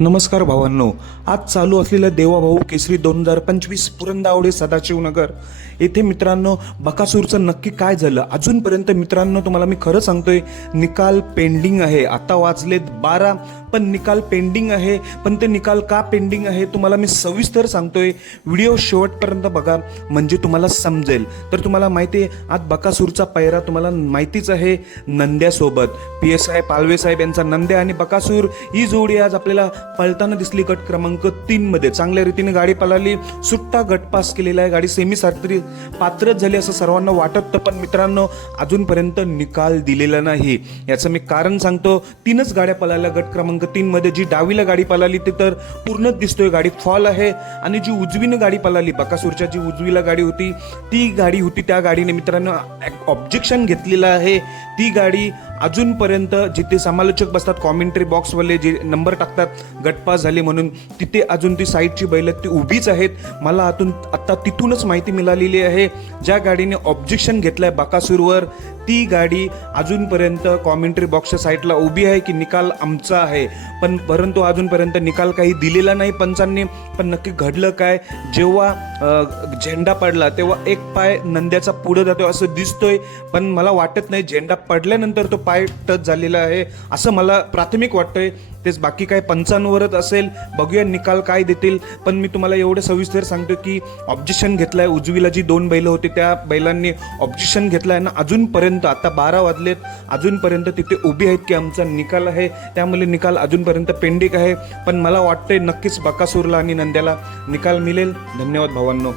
नमस्कार भावांनो आज चालू असलेलं देवाभाऊ केसरी दोन हजार पंचवीस पुरंदावडे सदाशिवनगर येथे मित्रांनो बकासूरचं नक्की काय झालं? अजूनपर्यंत मित्रांनो तुम्हाला मी खरं सांगतोय निकाल पेंडिंग आहे. आता वाचलेत बारा पण निकाल पेंडिंग आहे. पण ते निकाल का पेंडिंग आहे तुम्हाला मी सविस्तर सांगतोय. व्हिडिओ शेवटपर्यंत बघा म्हणजे तुम्हाला समजेल. तर तुम्हाला माहिती आहे आज बकासूरचा पैरा तुम्हाला माहितीच आहे नंद्यासोबत. पी एस आय पालवे साहेब यांचा नंद्या आणि बकासूर ही जोडी आज आपल्याला पळताना दिसली गट क्रमांक तीन मध्ये. चांगल्या रीतीने गाडी पळाली. सुट्टा गट पास केलेला आहे. गाडी सेमी सात्री पात्रच झाली असं सर्वांना वाटत पण मित्रांनो अजूनपर्यंत निकाल दिलेला नाही. याचं मी कारण सांगतो तीनच गाड्या पळाल्या गट क्रमांक तीन मध्ये. जी डावीला गाडी पळाली ती तर पूर्णच दिसतोय. गाडी फॉल आहे. आणि जी उजवीनं गाडी पळाली बकासूरच्या जी उजवीला गाडी होती ती गाडी होती त्या गाडीने मित्रांनो ऑब्जेक्शन घेतलेलं आहे. ती गाडी अजूनपर्यंत जिथे समालोचक बसतात कॉमेंट्री बॉक्सवाले जे नंबर टाकतात गटपास झाले म्हणून तिथे अजून ती साईडची बैल ती उभीच आहेत. मला आतून आत्ता तिथूनच माहिती मिळालेली आहे ज्या गाडीने ऑब्जेक्शन घेतलंय बाकासूरवर ती गाडी अजूनपर्यंत कॉमेंट्री बॉक्सच्या साईटला उभी आहे की निकाल आमचा आहे. पण परंतु अजूनपर्यंत निकाल काही दिलेला नाही पंचांनी. पण नक्की घडलं काय? जेव्हा झेंडा पडला तेव्हा एक पाय नंद्याचा पुढं जातो असं दिसतोय. पण मला वाटत नाही झेंडा पडल्यानंतर तो पाय टच झालेला आहे असं मला प्राथमिक वाटतंय. तेच बाकी काय पंचांवरच असेल. बघूया निकाल काय देतील. पण मी तुम्हाला एवढं सविस्तर सांगतो की ऑब्जेक्शन घेतलंय. उजवीला जी दोन बैलं होती त्या बैलांनी ऑब्जेक्शन घेतलंय. ना अजूनपर्यंत आता बारा वाजलेत अजूनपर्यंत तिथे उभी आहेत की आमचा निकाल आहे. त्यामुळे निकाल अजूनपर्यंत पेंडिंग आहे. पण मला वाटतंय नक्कीच बकासूरला आणि नंद्याला निकाल मिळेल. धन्यवाद भावांनो.